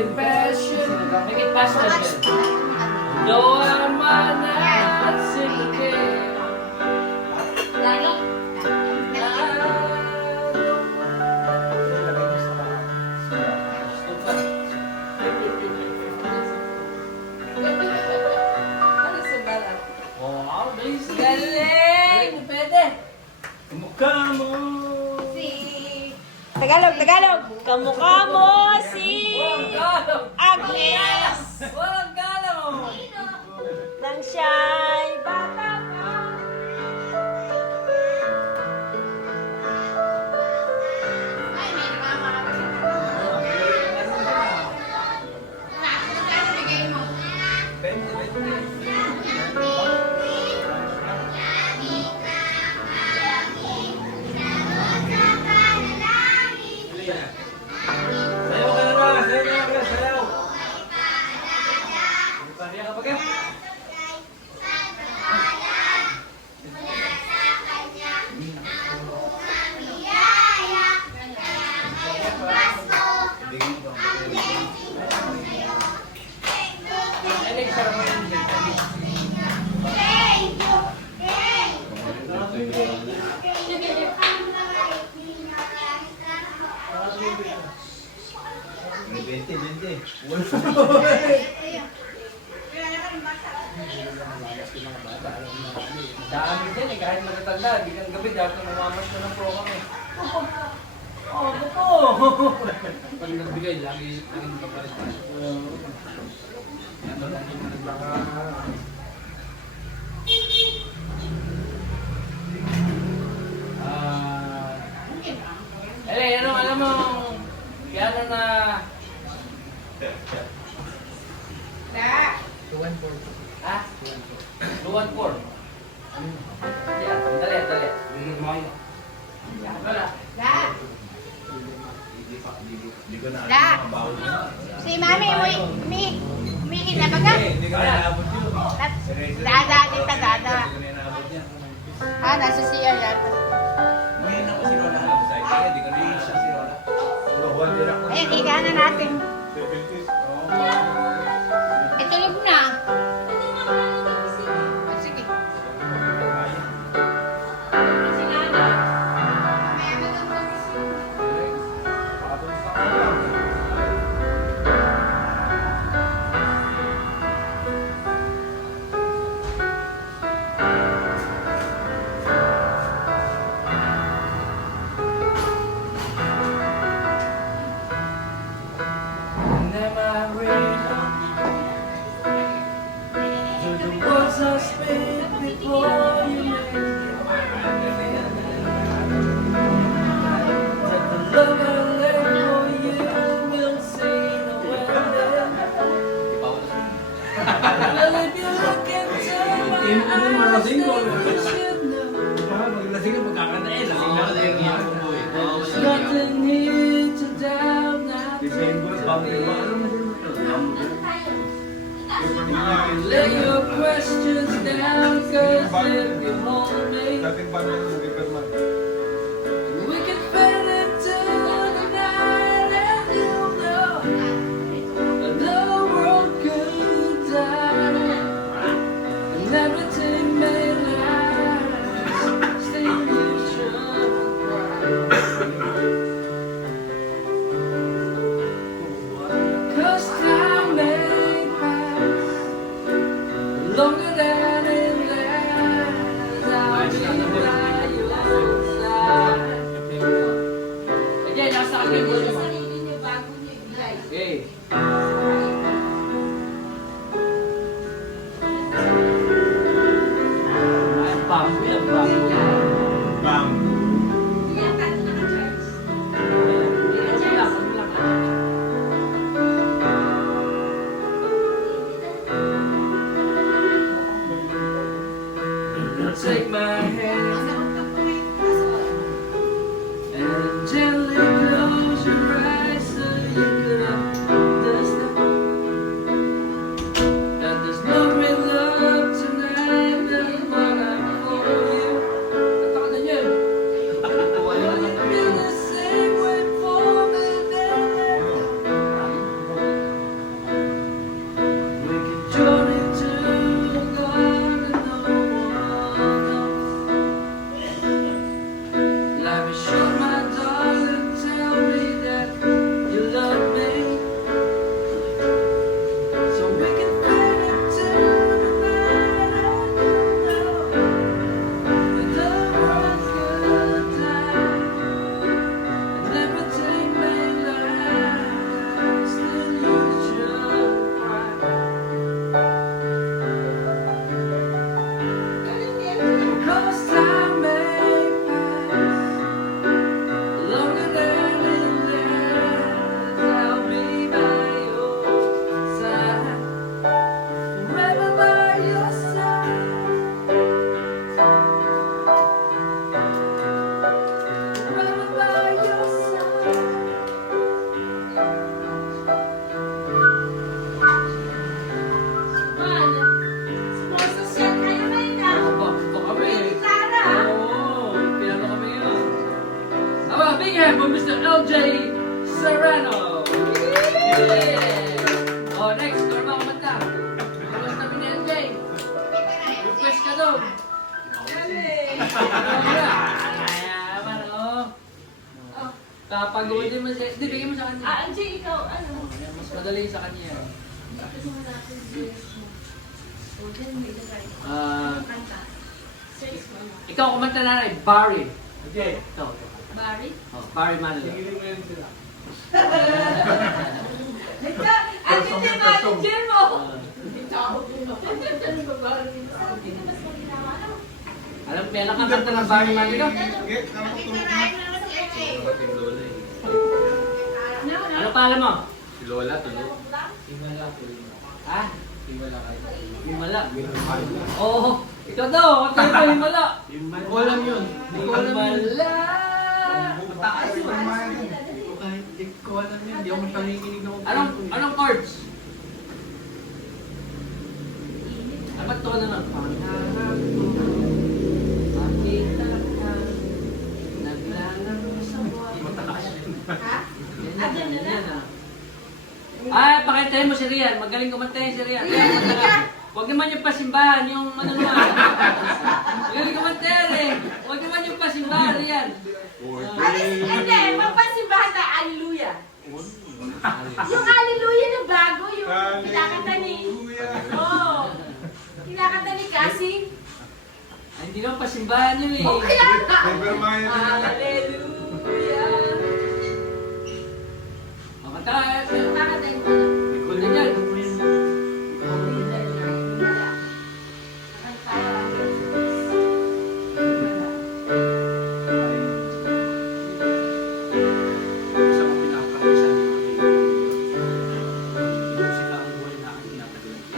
it passion. Make it faster. Though I'm not sinking. Lalo. Wow, amazing. Galing! Pwede. Kamukha mo. Tagalog, Tagalog! Kamukha mo si Walang galang. Agnes! Walang galang. Nang siya'y bata pa. Sayaw ka naman. Sayaw ka naman. Sayaw. Pariya ka pa ka? Ay, sarap mo yun. Bente, bente. Dami din eh, kahit matatanda, di kang gabi, dahil namamas na ng program eh. Oh, buko! Pag nagbigay, lagi kapalit tayo. Ano lang yung nagbaka... alam mo, piano na... Ha? Luwan 4. Yan, dali. Yan, wala. Hindi ko na Da. ang bawal mo. Si Mami, umihin na baga? Hindi ko na inaabot yun. Dada, tita, dada. Hindi ko na inaabot yan. Ah, nasa CR yata. Ngayon ako si Rola. Hindi ko na isa si Rola. Ayan, higahan na natin. Tulog na. Ah, sige. Nothing here to doubt, lay your questions down, cause if you hold me, we can fade into the night, and you'll know that the world could die, and everything may last, still you should cry. Cause time may pass longer than it lasts. I'll be by your side. Again, nasa akin mo yun. Okay. Ay, bamboo yan, bamboo. Take my hand and gently close your eyes so you can understand. Oh, next, Norma, kumanta. Kumanta kami ni LJ. Request ka doon. Ayaman, oh. Papagodin mo siya. Hindi, bigyan mo sa kanya. Angie, ikaw, ano? Mas madali sa kanya. Ikaw kumanta na rin, Barry. Okay. Ikaw. Barry? Oh, Barry Manilow. Tigilin mo yan sila. Angie, di manager mo! Alam, may nakakanta ng Barry Manilow. Nakitirahin mo naman si Angie. Kapatid Lola eh. Ano pangalan mo? Si Lola, tulo. Himala. Ha? Himala kayo. Himala. Oo. Ikaw daw, kanta yung Himala. Hindi ko alam yun. Hindi ko alam yun. Himala. Mataas yun. Hindi ko alam yun. Hindi ako nakikinig ng Anong chords? Dapat to na lang. Pangarap ko, makita ka, naglalaro sa buwan. Ha? Yan ah. Ay, pakitahin mo si Rian. Magaling kumanta yun si Rian. Rian, kumanta ka. Huwag naman yung pasimbahan, yung manunuan. Magaling kumanta yan eh. Huwag naman yung pasimbahan, Rian. Hindi, magpasimbahan tayo, Alleluia. Yung Alleluia na bago, yung kinakanta ni... Oo. Kinakanta ni Cassie. Ay, hindi naman pasimbahan yun eh. O kaya nga. Hallelujah. Kumanta ka. Kinakanta yung Kumanta dyan. Isa ko pinapalisan ni Mami. Yung sila ang buhay na aking tinatagalan.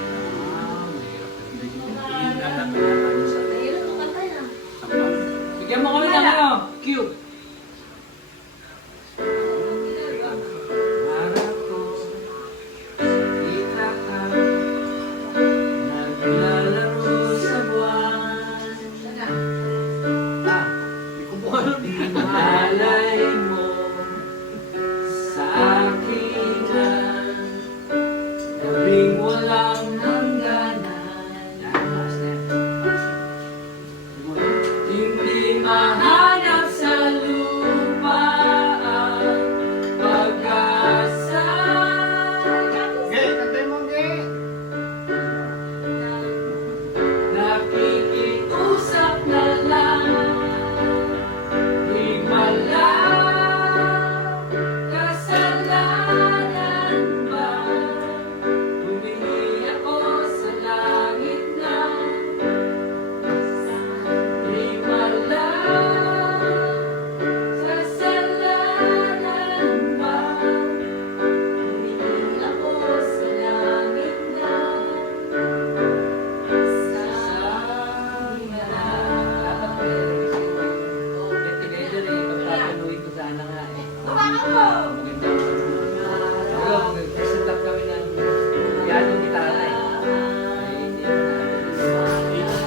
Mahirap mo kanta na. Bigyan mo kami ng ano, cute. Harap ko, kita ka, naglalaro sa buwan. Ah, Hindi ko po alam. malay mo sa akin lang, gabing walang hangganan. Tapos na yan. Hindi mahanap sa lupa ang pag-asa. Okay, kantay mo, okay. Nakikiusap na lang, himala, kasalanan ba? Humingi ako sa langit na himala, kasalanan ba? Humingi ako sa langit na Tumakan mo!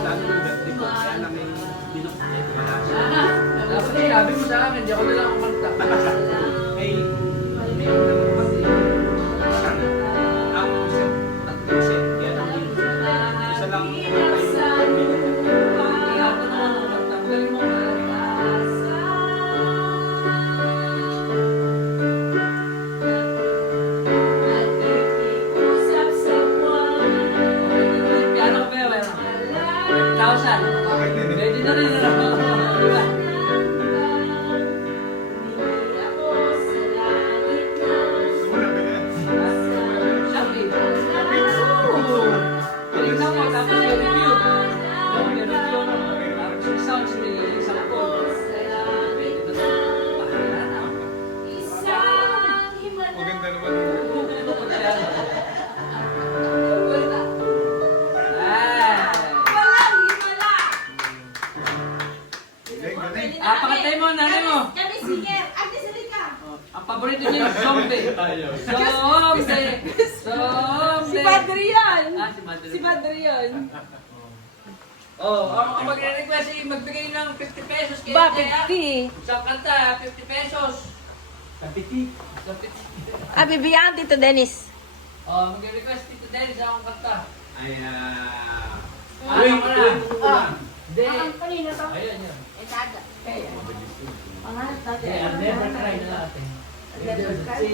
Lalo ng birthday ko. Kaya lang yung binok niya. Wala siya. Sabi mo sa akin, di ako na lang kumanta. Ay, meron naman kasi. Ang set, tatlong set. Kaya lang yun. Isa lang Ready na rin na. Diba? Sabi. Tingnan mo, tapos may review. No, may review na. Tapos yung sounds may isang code. Pwede na to. Bahala na. Maganda naman. Ay. Pakatay mo, nanay mo. Kami singer. Ate, salika. Ang paborito niya yung zombie. Zombie. Zombie. Si Padre yan. Ah, si Madre. Si Padre yan. Oh, ang magre-request ay magbigay ng 50 pesos kay Bakit? Ate, ah. Sa kanta, 50 pesos. Kapiti. Sa 50. Bibigyan Tito Dennis. Oh, mag-request Tito Dennis akong kanta. Ay, Uy, uy, ka na. uy, Oh. Hindi. Ang kanina to. Ayun yun. Eh, taga. Pangalan Hindi, I've never tried na natin. Never tried?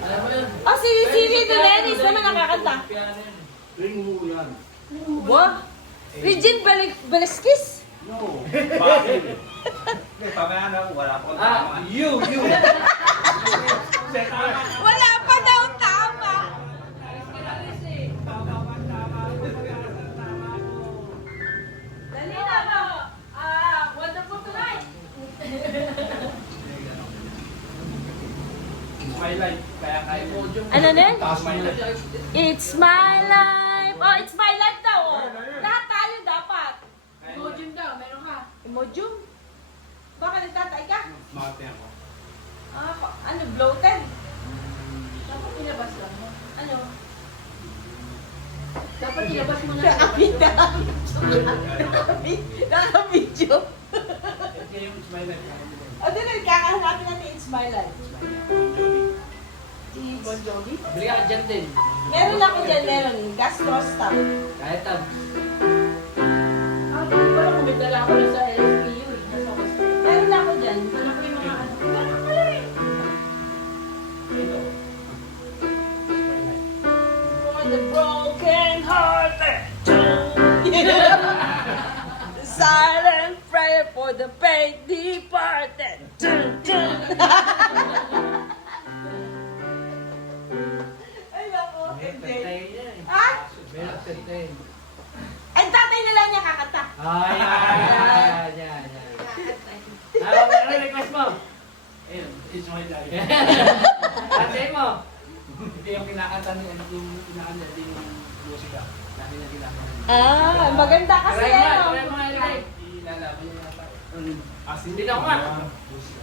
Alam mo yun? Oh, si Tito Dennis naman nakakanta. Piano yun. ring mo yan. Wow. Regine Velasquez. No, bakit? Hindi, pamaya na ako, wala akong tama. You! Wala pa daw tama. Dali na mo. Wonderful tonight. It's my life, kaya kaya mo. Ano din? Taas my life. It's my life. Oh, it's my life daw. Oh. Lahat tayo dapat. Mojum daw, meron ka. Emojum. Baka nagtatay ka? Mate ako. Ano, bloated? Dapat ilabas lang mo. Ano? Dapat ilabas mo na. Naka-video. It's my life. O, din, kakahanapin natin It's My Life. Bon Jovi? Bili ka dyan din. Meron ako dyan, meron. Gastrostam. Kahit tab. Hindi ko alam kung may dala ko na sa LSPU. Nasa hospital. Meron ako dyan. Alam ko yung mga ano. Meron pala eh. For the broken hearted. Silent prayer for the pain departed. Ay, nako. Hindi. Ha? Meron certain. Ay, tatay na lang niya kakanta. Yan. Ano request mo? Ayun, it's my life. Tatay mo? Hindi yung kinakanta niya, yung kinakanta niya, yung musika. Dahil na ginagawa niya. Maganda kasi Try mo, ano. try mo nga ilagay. Ilalaban niya yata. As in, Hindi na ako nga. musika.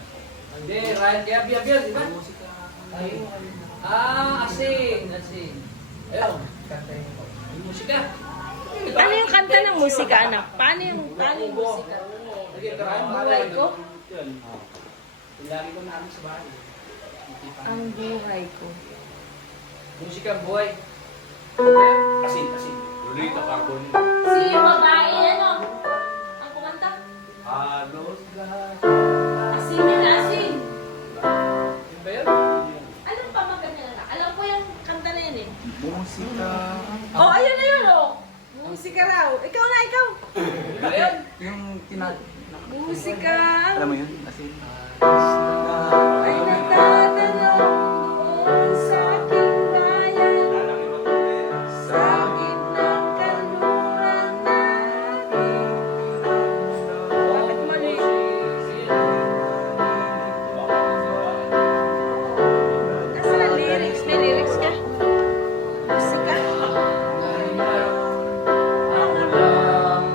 Hindi, Ryan, kaya biyab-biyab, di ba? Musika. Asing. Ayun, yung musika. Ano yung kanta ng musika, anak? Paano yung musika? Sige, try mo. Buhay ko? Yun. Ilagi ko namin sa bahay. Ang buhay ko. Musika, buhay. Asin. Lolita Carbon. Si babae, ano? Ang kumanta? Halos lahat. Asin yun, asin. Yun ba yun? Anong pamagat niya na? Alam ko yung kanta na yun eh. Musika. Oh, ayun na yun oh. Musika raw. Ikaw na, ikaw. Yun ba yun? Yung tina... Musika. Alam mo yun? Kasi... Ay nagtatanong doon sa aking bayan. Sa gitnang kanluran natin. Bakit mali? Nasaan ang lyrics? May lyrics ka? Musika. Ako lang ang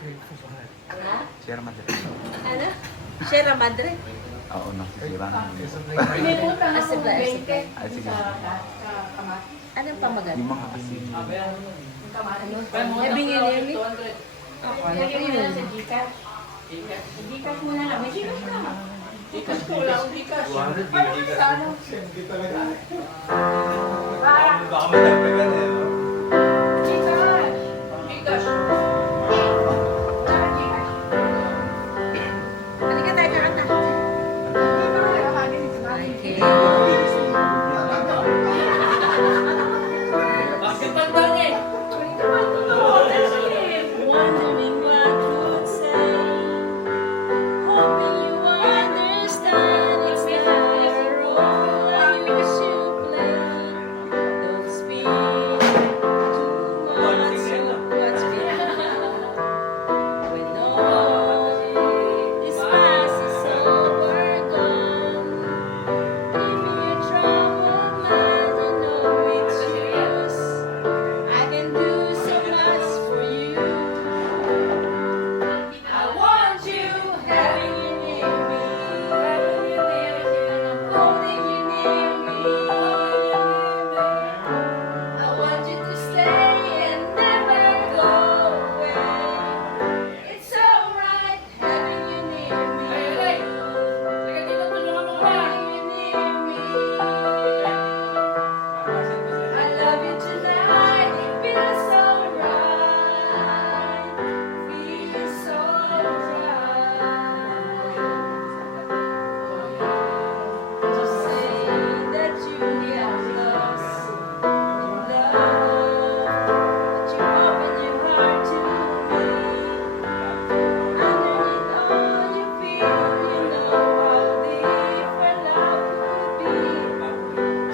Ha? Sierra Madre. Ano? Sierra Madre? Oo, nasisira na. May utang Ah, ako supply, 20 supply. Ay, sige. sa kamay. Anong pamagat? Yung mga kasi. Eh, bingin-bingin? Ako, lagyan mo na lang sa Gcash. Sa Gcash mo na lang. May Gcash na. Gcash ko, wala akong Gcash. 200 Ano Gcash. sa ano? Baka madagdagan eh. no? Gcash. Gcash. Gcash. Halika tayo kakanta. Okay. Bakit pa daw niya? Wondering what you'd say. Hoping you understand it's not a role you should play. Don't speak too much of what's behind. When all this past is over gone, if you're troubled mind, you know it's use. I can do so much for you. I want you having you near me, holding you near me. I want you to stay and never go away. It's alright having you near me, holding you near me. I love you tonight, it feels so right, feels so right. To say that you have lost in love, that you open your heart to me. Underneath all you feel, you know how different love could be.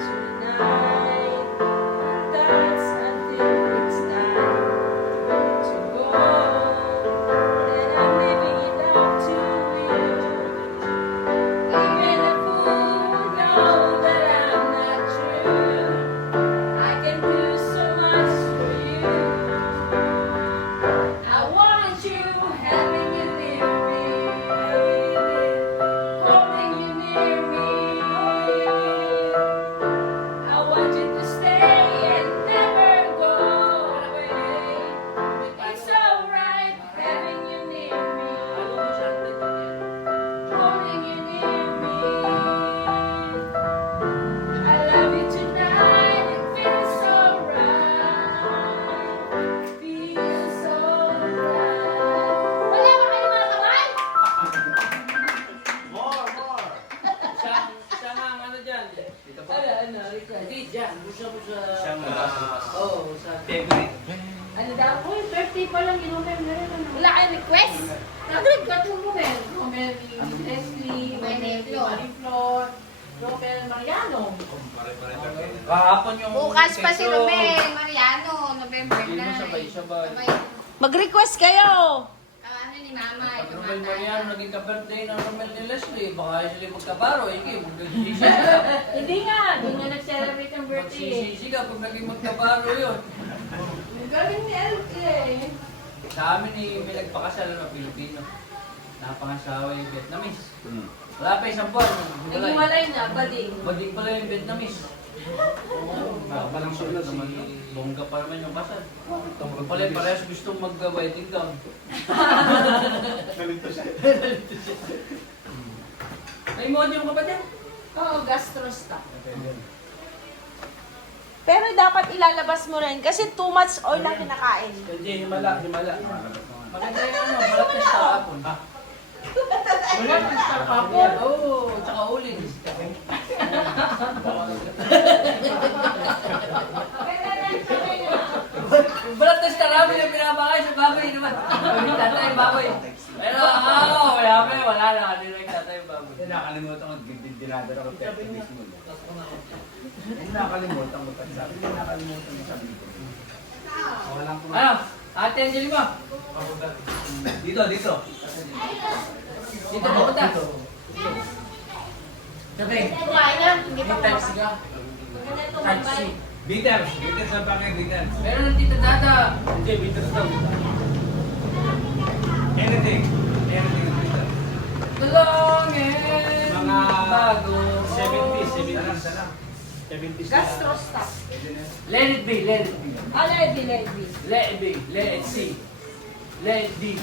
Tonight, that's until it's time to go. Then I'm leaving it up to you. Even a fool would know that I'm not true. I can do so much for you. I want you having you near me, holding you near me. I want you to stay and never go away. It's alright having you near me, holding you near me. I love you tonight, it feels so right, feels so right. Wala ba kayo mga kamay? Siya nga ang ano dyan. Ano, Rika? Hindi, dyan. Busa mo sa... Siyang Oo, sa... favorite. Ano daw? Uy, birthday pa lang, inumin na rin. Wala kayong request? Nag-request mo mo, Mel. Romel, Leslie, Benedicto, Mariflor, Romel, Mariano. Kahapon yung... Bukas pa si Romel, Mariano, November 9. Hindi mo sabay-sabay. Mag-request kayo! Ano ni Mama, Pag ito Romel Mama. Mariano naging ka-birthday ng Romel ni Leslie, baka sila magkabaro, hindi, magsisisi ka. Hindi nga, doon nga nag-celebrate ang birthday. Magsisisi ka pag naging magkabaro yun. Ang galing ni LJ. Sa amin may nagpakasal na Pilipino. Napangasawa yung Vietnamese. Wala pa isang buwan. Naghiwalay na, bading. Bading pala yung Vietnamese. Parang sulat naman yun. Bongga pa naman yung kasal. Pala parehas gustong mag-wedding gown. Nalito siya. May mod yung kapatid. Oo, gastrostock. Pero dapat ilalabas mo rin kasi too much oil na kinakain. Hindi, himala. Maganda yung ano, malakas sa hapon. Malakas sa hapon? Oo, tsaka uling. Balatas ka namin yung pinapakain sa baboy naman. Yung tatay baboy. Pero, wala na. Hindi na yung tatay baboy. Nakalimutan ko, dinadara ko peptinis mo. Nakalimutan ko pa sabi. Nakalimutan ko sabi ko. Walang kuma. Ano? Ate Angeli mo? Dito. Dito pumunta. Sabi, Kumain na, hindi pa types ka. Type C. Bitters. Bitters sa pangin, bitters. Meron ng tita dada. Hindi, bitter daw. Anything. Anything. Tulongin Mga bago. 70s, 70s. Isa lang. 70s na. Gastro stop. Let it be, let it be. Lady. Let it be, let it see. Let it be.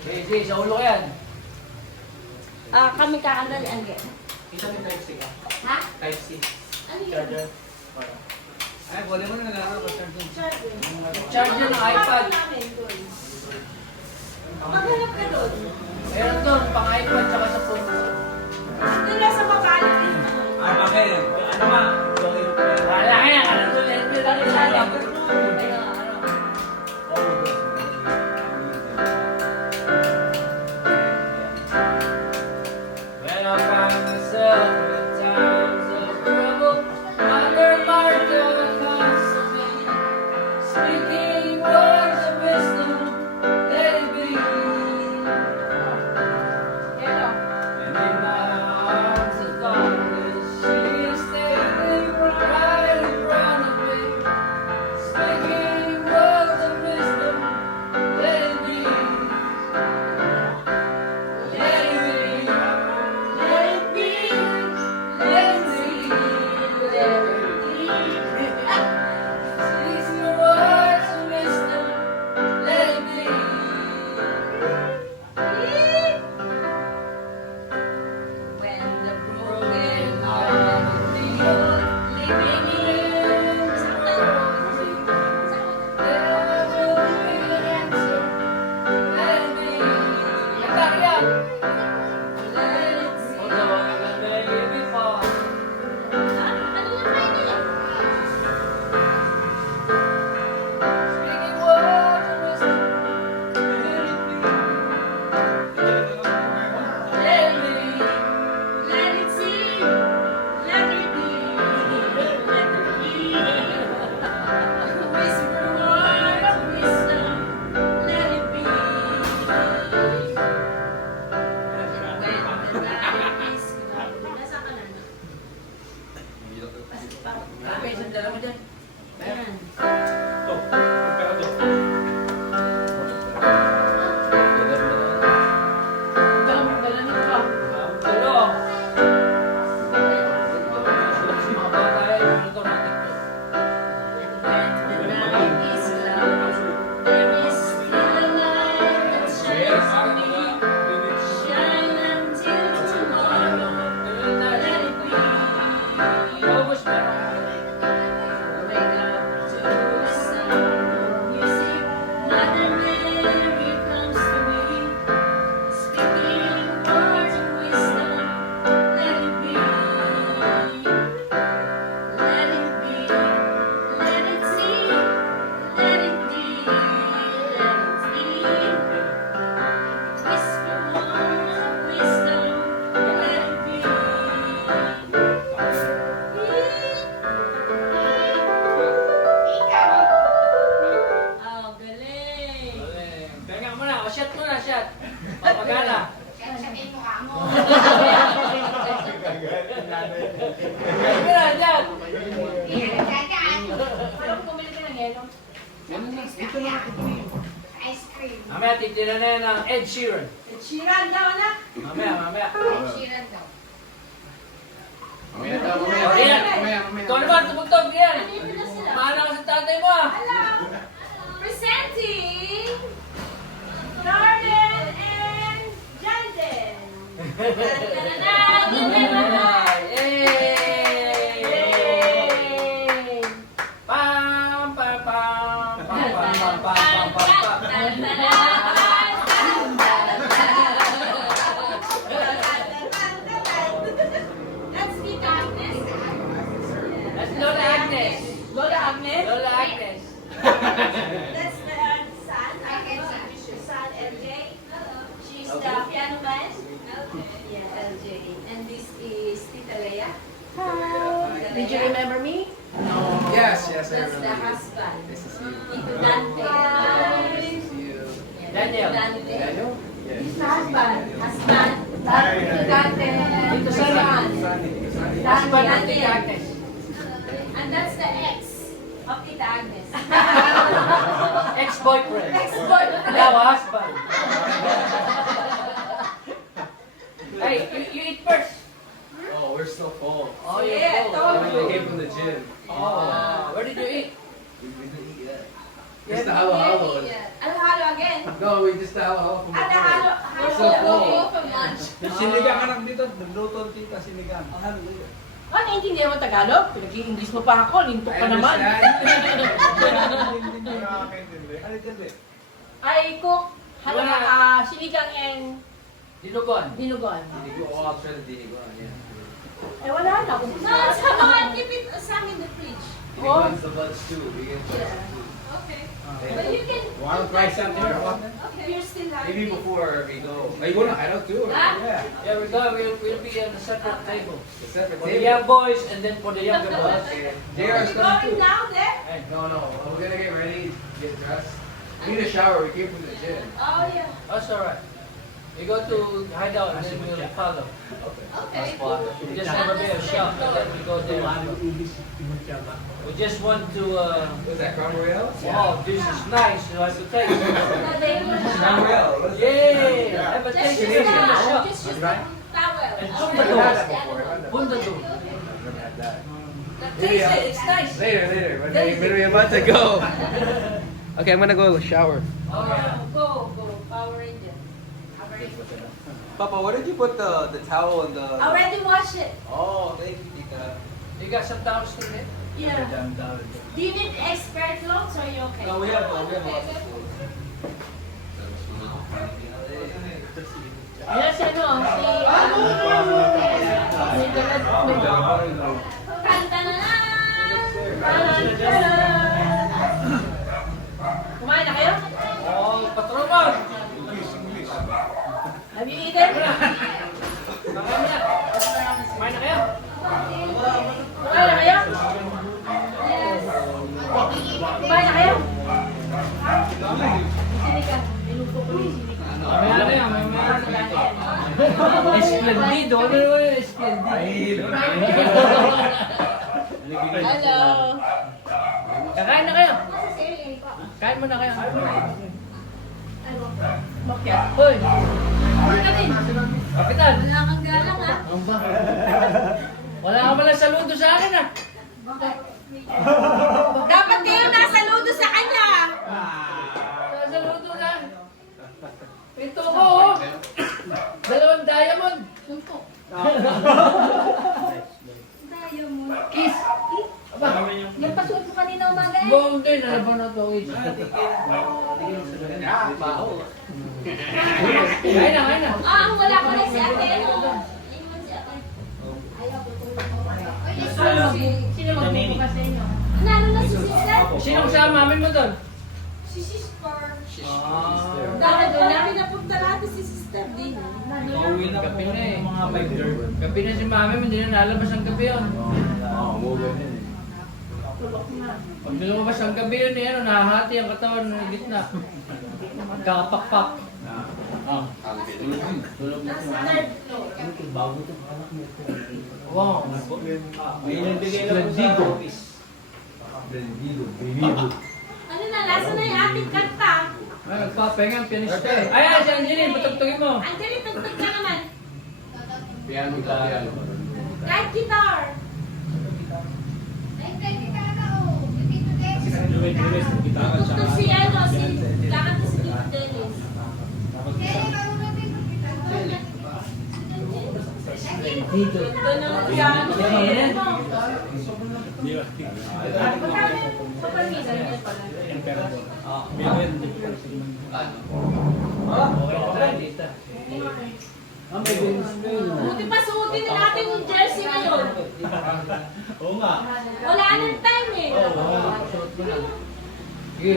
Okay, sige, sa ulo ko yan. Kami kakandali ang Isang yung type C ka. Ha? Type C. Ano yun? Charger. Ay, kunin mo na nag-aaral ko. Charger ng iPad. Maghanap ka doon. Meron doon, pang iPad tsaka sa phone. Doon na sa baba na Ah, bakit? Ano ma? Wala kaya, ano doon, let it be, let it be. When I find myself in times of trouble, under Martha constantly speaking words of wisdom, let it be. And in my arms of darkness, she is standing right in front of me, speaking words of wisdom, let it be. Let it be. Let it be, let it be, let it be. Speak your words of wisdom, let it be. When the Broken broken hearted feel living in there will be an answer, let it be. Kanta ka yan. Although the baby fall. Speaking words of wisdom, let it be. Let it be. Let it see, let it be, let it be. Whisper word of wisdom, let it be. When the night is nasa ka na? Grabe, isang dala mo dyan. Ayan. Ito. Pero ito. Dala nito. Tulo. Mga bata yan, minuto ng TikTok. When the night is cloud, there is still a light that shines on me. Shine until tomorrow, let it be. Ubus meron. Wake up to the sound of music. Mother Mary comes to me, speaking words of wisdom. Let it be. Let it be. Let it see. Let it be. Let it be. Whisper words of wisdom. Let it be. Oh, galing! Penga mo na, o shot mo na, shot. Papagana. Penga mo na, dyan. Parang bumili ka ng yelo. Ice cream. Mamaya, titinan na yan ng Ed Sheeran. Sheeran daw na! Mamaya. Sheeran daw. Mamaya daw, O, mamaya. yan. Mamaya. Ikaw naman, tumugtog yan. Ano na sila? Mahala ka sa tatay mo, ah. Hello! Presenting Darden and Janden! Yay! Pam, pam, pam, pam, pam, pam, pam, pam, pam. That's Tita Agnes. That's Lola Agnes. Lola Agnes? Lola Agnes. That's the son. Son LJ. She's the piano man. Yeah, LJ. And this is Tita Leia. Hi. Did you remember me? Yes, I That's the remember. husband. This is you. Tito Dante. This is you. Yeah, Daniel. Tito Dante. Daniel? Yes. Husband. Tito Dante. Tito Son. Sunny. Husband ng Tita Agnes. And that's the ex of Tita Agnes. Ex Ex-boyfriend. Ex-boyfriend. Now husband. Hey, you eat first. Oh, we're still full. Oh, you Yeah, go. totally. We came from the gym. Oh, where did you eat? We didn't eat that. Just the halo-halo. Halo-halo again. No, we just the halo-halo from Ano, before. We're still halo-halo. full. Sinigang anak dito, nagluto ang tita sinigang. Ah, naiintindihan mo Tagalog? Pinag-i-English mo pa ako, lintok I ka naman. understand. Ano dyan, I cook sinigang and Dinugon. dinugon. Dinigo, oh, I'll try the dinigo, yeah. Eh wala na. Kung No, sa mga keep it some in the fridge. Dinigo's the buds too. We can try Yeah. some too. Okay. Yeah. But you can One price out here. Okay. You're still hungry. Maybe before we go. Are you going to hideout too? Or? Huh? Yeah. Yeah, we'll be on a separate table. The separate For the table. young boys and then for the younger boys. Okay. Are JR's you coming going too. now there? Hey. No, we're gonna get ready, get dressed. We need a shower. We came from the gym. Oh yeah. That's alright. We go to hideout and then we'll follow. Okay. We just have a bit of shop and then we go there. We just want to, What's that, Crown Royale? oh, this is nice, you have to taste it. Crown Royale. What is Yeah, have a Just taste use it in the the shop. just use the towel. And I've some never of had those. that before. I've never Bundado. had that. Taste it, it's nice. Later. When we're about to go. Okay, I'm gonna go shower. Go. Power Ranger. Papa, what did you put the towel in the? Already wash it. Oh, thank you, Tika. You got some towels to it? Yeah. Do you need expert clothes or you okay? No, we have lots of food. Ayan si ano, Kanta na lang. Kumain na kayo? Oh, patronon! Have you eaten? Kumain na. Kumain na kayo? Kumain na kayo? Kumain na kayo? Sinigang. Niluto ko ni sinigang. Mamaya na yan, mamaya na yan. Esplendido, ano naman yung esplendido? Hello. Kakain na kayo. Kain mo na kayo. Bakit? Hoy, Kumain ka din. kapitan. Wala kang galang ha? Ang ba? Wala ka pala saludo sa akin ah. Dapat kayo nasaludo sa kanya. Saludo na. Ito ko oh. 2 diamond. Diamond. Kiss. Aba, Yung pasuot mo kanina umaga eh. buong din. Ano ba na ito? Kain na. Ah, wala ko rin si ate. Iwan si ate. Sino magbubukas sa inyo? Nano na si sister? Sino kasama mamin mo doon? Si sister. Ah. Dahil doon namin napunta natin si sister din. Pauwi na gabi na eh. Gabi na si mami, hindi na nalabas ang gabi yun. Pag lumabas ang gabi yun, ano, nahahati ang katawan ng gitna. Magkakapakpak. Nasa third floor. Wow. Ano na, nasa na yung ating kanta? Ay, nagpapahinga ang pianista eh. Ayan, si Angeline, patugtugin mo. Angeline, tugtog ka naman. Piano. Kahit guitar. Tugtog si ano, kakanta si Tito Dennis. Ito na ang piano eh. Buti pa suotin na natin yung jersey ngayon. Oo nga. Wala nang time eh. Sige.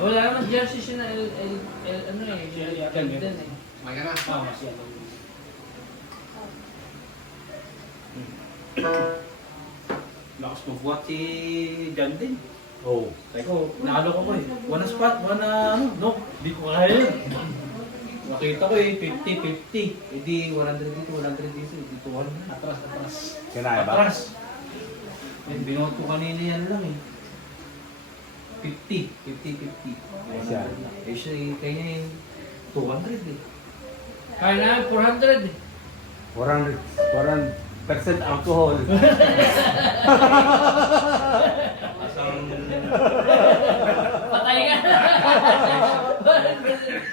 Wala naman jersey siya na ano eh. Ganda eh. Magana. Lakas magbuhat si John din. Oo. Teko, naalok ako eh. One spot, one no. Hindi ko kaya yun. Nakita ko eh, 50-50. Hindi 100 dito, 100 dito. Hindi 200. Atras. Kinaya ba? Atras. Eh, binoto kanina yan lang eh. 50. 50. Siya. Eh siya, kanya yung 200 eh. Kaya na, 400. 400% alcohol. Patay ka.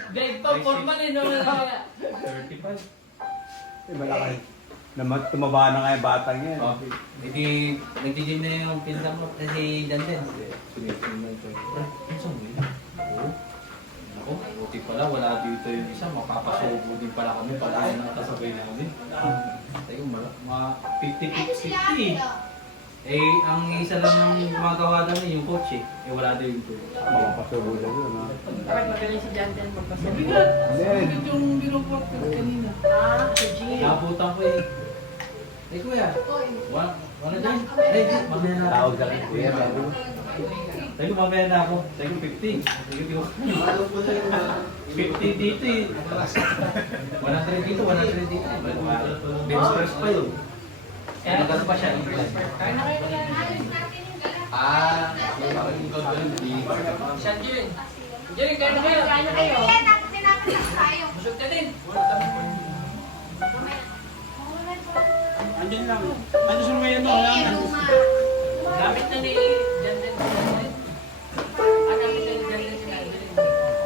Guide pa, formal eh. No? 35. Malaki. Tumaba na nga yung batang yan. Oh, hindi, nagtigil na yung pinsan mo kasi dyan din. Pinsan mo yun? Oo. Ako, buti pala, wala dito yung isa. Mapapasubo din pala kami pag yun ang kasabay namin. Tayo, mga 50-50. Eh, ang isa lang ang gumagawa namin yung coach eh. Eh, wala din yung coach. Makapasubo na yun. Bakit magaling si John din magpasok? Mabigat! Then, Mabigat yung binukot kanina. Ah, si G. Nakabutan ko eh. Eh, kuya. Wala din. Eh, mamaya na tawag ako. sa akin, kuya. Tayo, mamaya na ako. Tayo, 50. Tayo, 50 dito eh. 100 dito, 100 dito. Bench press pa yun. Kaya nagano pa siya. Kaya na kayo na. Saan Jilin? Jilin, kaya na kayo. Kaya na kayo. Kaya dapat tinapatak tayo. Busog ka din. Andyan lang. Andyan sa may ano, Eh, lang. luma. Gamit na ni Jan din. Gamit na ni Jan din si Jilin.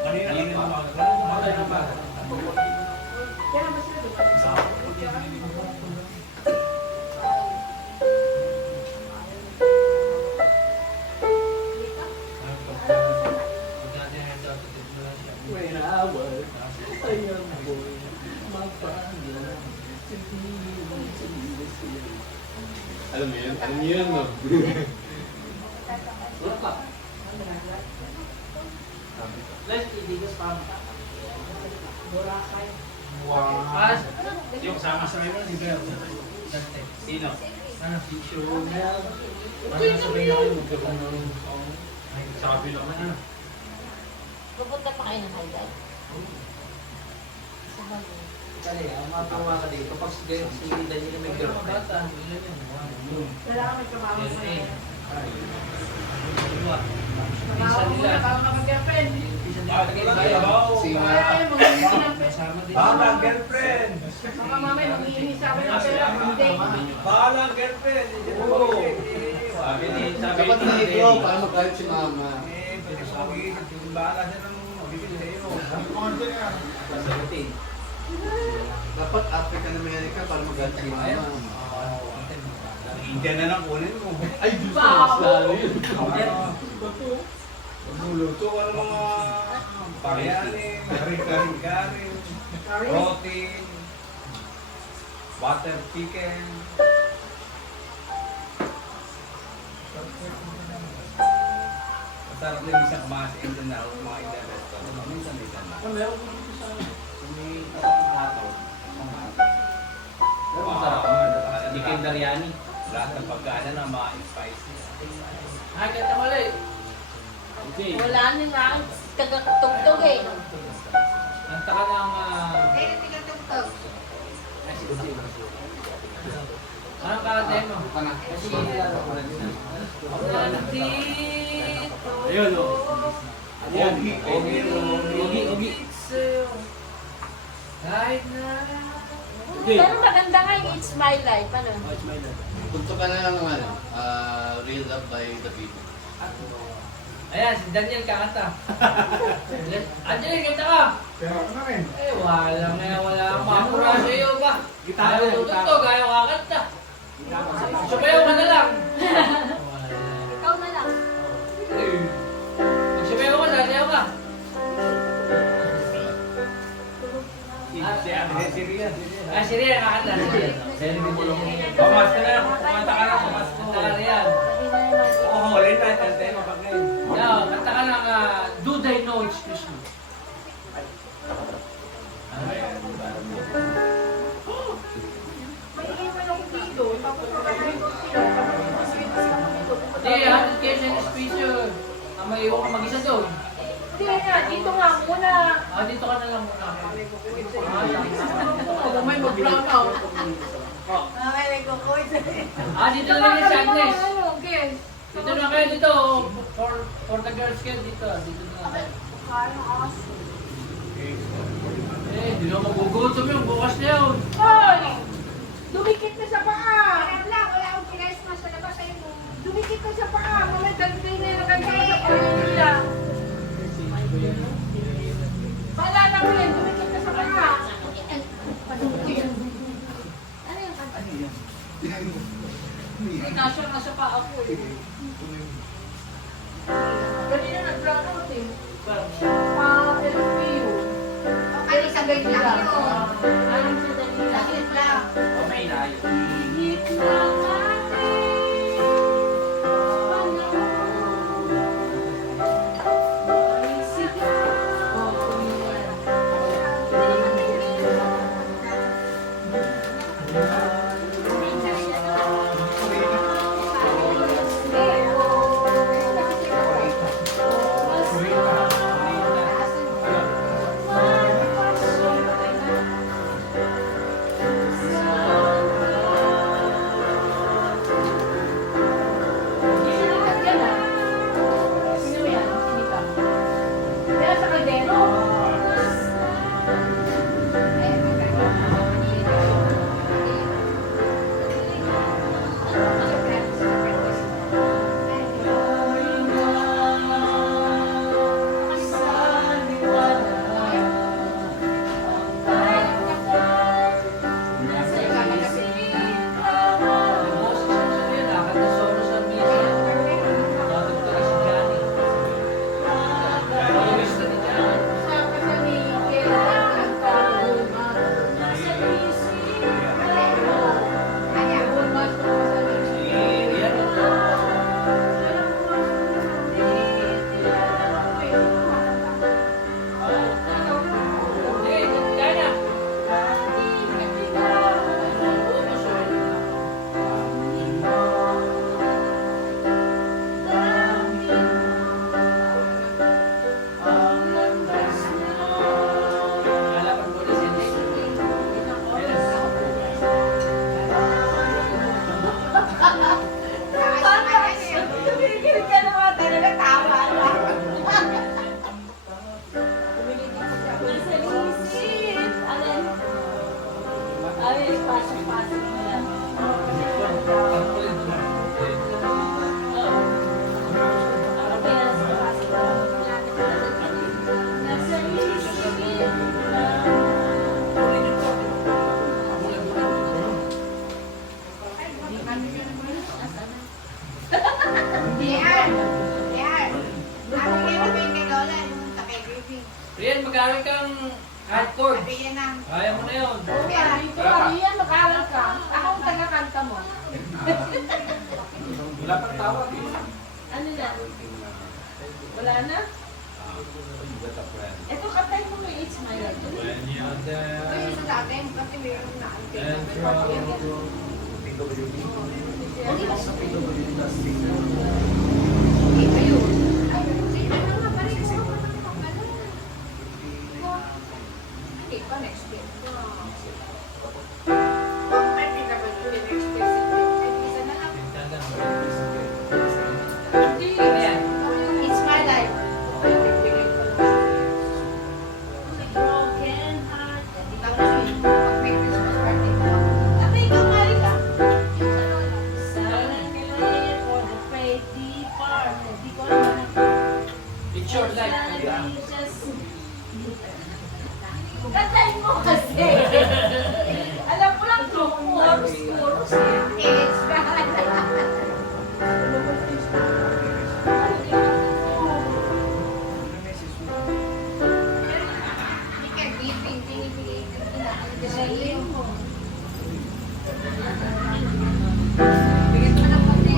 Kanina lang ako. Kaya ba sila doon? Alam mo yun? Alam niyo yun, no? Let's idigas pa. Boracay. As, Yung sama sa ngayon, si Bel. Sino? Ano, si Shonel. Ano sabay na kayo? Magkaroon ng... Ay, sabi lang na. Pupunta pa kayo ng Halday? Sa Halday. Kali, ang matawa ka dito. Kapag si Daniel may girlfriend. Wala kami kamama sa iyo. Pinsan Kamama mo nila. na, baka mag-girlfriend. Ay, mag-iingi ng pera. girlfriend! Baka mamay mag-iingi sa akin ng pera. Hindi. Bahala, girlfriend! Sabi ni Dapat hindi ko para magalit si mama. Bahala siya ng bibili sa'yo. Sagutin. Dapat African American para magalit si mama. Indian na lang kunin mo. Ay, Diyos ko, Wow. mas lalo yun. Magluluto ka ng mga pakyani, garing-garing, roti, butter chicken. Masarap din isang mas Indian na mga Indian restaurant. Minsan-minsan na. Meron ko dito sa... May hataw. Hindi kayo Dariani. Lahat ng pagkain na mga spicy. ay, kata mo ulit. Okay. Wala na nga ang taga-tugtog eh. Ang taka ng... Kaya tinatugtog. Anong kakatay mo? Kasi... Wala na dito. Ayun o. Ayan, Ogi. Kahit na... Pero maganda nga yung It's My Life. Ano? Punto ka na lang ng ano, Real Love by The People. Ayan, si Daniel kakanta. Anjali, kanta ka! Pero ako na rin. Eh, wala kang makapura sa iyo ba? Ayaw tutugtog, ayaw kakanta. Sumayaw ka na lang. Ikaw na lang. Pag sumayaw ka, sasayaw ka. Si Rian. Ah, si Rian kakanta. Pamas ka na, kumanta ka na, pamas ko. Kanta ka Rian. Oo, ulit na, tante, mapagkain. Now, kanta ka ng Do They Know It's Christmas? May iwan ako dito. Tapos nakalimutan ko sila. Tapos dito. Hindi, 100 cash and special. Ang maiwan ka mag-isa doon. Hindi nga, dito nga muna. Ah, dito ka na lang muna. Huwag may mag-block out. Ah, dito na lang yung si Agnes. Ano, Ken? Dito na kayo dito. For the girls kayo dito. Dito na kayo. Di na magugutom yun. Bukas na yun. Hoy! Dumikit na sa paa! Kaya lang, wala akong pinayos na sa labas sa'yo mo. Dumikit na sa paa! Mamay dagday na yung nagagawin sa paa nila. Paalala mo yan, dumikit na sa paa! Hindi kasya nga sa paa ko eh. Kanina nag-blackout eh. Pa-LPU. Ay, sabay lang yun. Alam sa Danila. Sakit lang. Okay na yun. Higit na ating panahon. Ay, sigaw. Oh, kumiwan. Sino yan? Sino ka? Kaya sa kaldero. Tumigil ka na mga talaga tawa na. Nasa isip. Alin? Ay, pasok-pasok mo lang. Nasa isip. Yan. Yan. Ano yan na kay Lola? Yung takay grieving. Rian, mag-aaral kang hardcore. Sabi yan na. Kaya mo na yun. Kaya, Dito ka, Ian, mag-aaral ka. Ako ang taga-kanta mo. Wala pang tawag. Ano na? Wala na? Ito, katay mo may It's My Life. Uy, sa dati, kasi mayroon na. Ito yun. Ay, ano nga pa rin ko? Hindi pa, next year. Ay, pinapagod yung next year. Ay, isa na lang. It's my life. Ay, bibigay ko lang. Broken heart. Tapos, pag may Christmas party mo, ate, ikaw nga rin ka. Yung sa lola. Sana nila for the pretty part. Hindi ko alam. It's your life. Kantahin mo kasi. Alam ko lang to. Chorus eh. It's my Hindi ka beeping, tinibigay ka na. Sayin mo. Bigyan mo ng konti.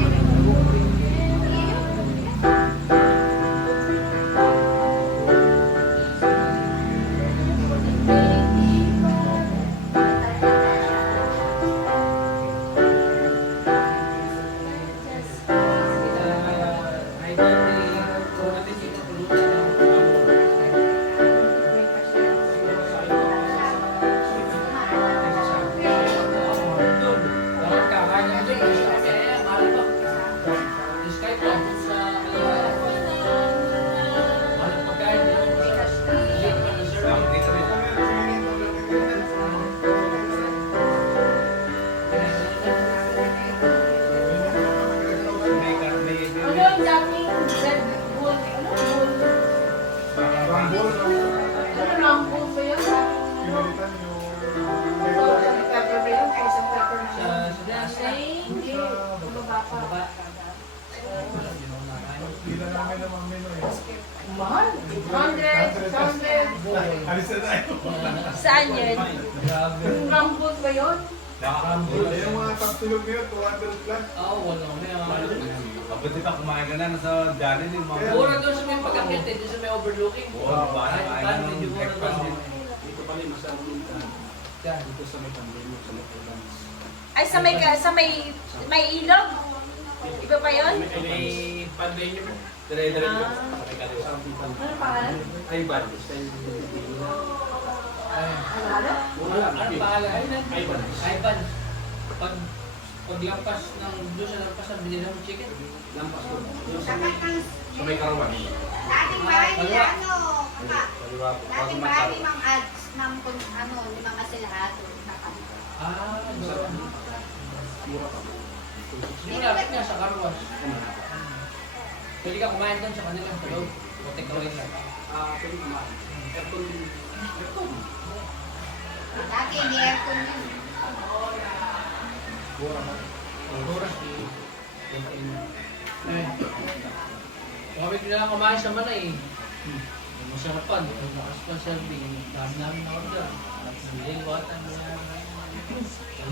Kahit Bila namin ng mga menu eh. Mahal. 100, 600. Alis na tayo. Saan yun? Yung rambut ba yun? Yung mga tapsilog nyo, 200 plus. Oo, wala ko na. Kapag pa kumain ka na, nasa Jollibee yung mga... Mura doon sa may pagkakit eh, doon sa may overlooking. Oo, Kahit kumain paano, ng medyo mura breakfast doon. din. Dito pala yung masarap yung dito sa may pandemya, sa local dance. Ay, sa may ilog? Iba pa yun? May pandemya mo. Dire-diretso. Sa kaliwa. Ano pangalan? Ay, bad. Ano pangalan? Ivan. Ivan. Paglampas ng doon sa lampas ng binili ng chicken. Lampas ko. Dapat ng Sa may karawan. dating bahay nila, ano, kaka. Kaliwa po. Dating bahay ni Mang Ads ng ano, ni Mang Asilhato. Ah, doon. Mura pa. Hindi malapit nga sa Carwash. Pwede ka kumain doon sa kanilang tulog. O take away lang. Pwede kumain. Aircon. Aircon. Dati hindi aircon yun. Oras. Kami ko na lang kumain sa Manay. Masarapan. Lakas pa serving. Dami namin na order. Bilhin, watan.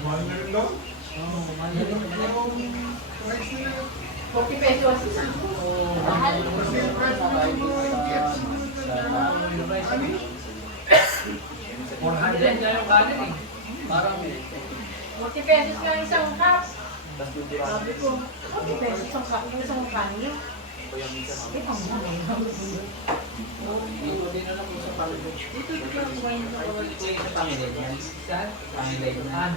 Mahal na rin daw. Oo, kumain na rin. 40 pesos. Oo, Mahal. Kasi yung price mo sa mga KFC. 400 na yung kanin eh. Parang 40 pesos lang isang cup. Sabi ko, 40 pesos isang cup. Yung isang kanyo. Ito mo na hindi na lang po sa Panginoon. Dito na kumain sa Panginoon. Sa Panginoon? Saan? Panginoon.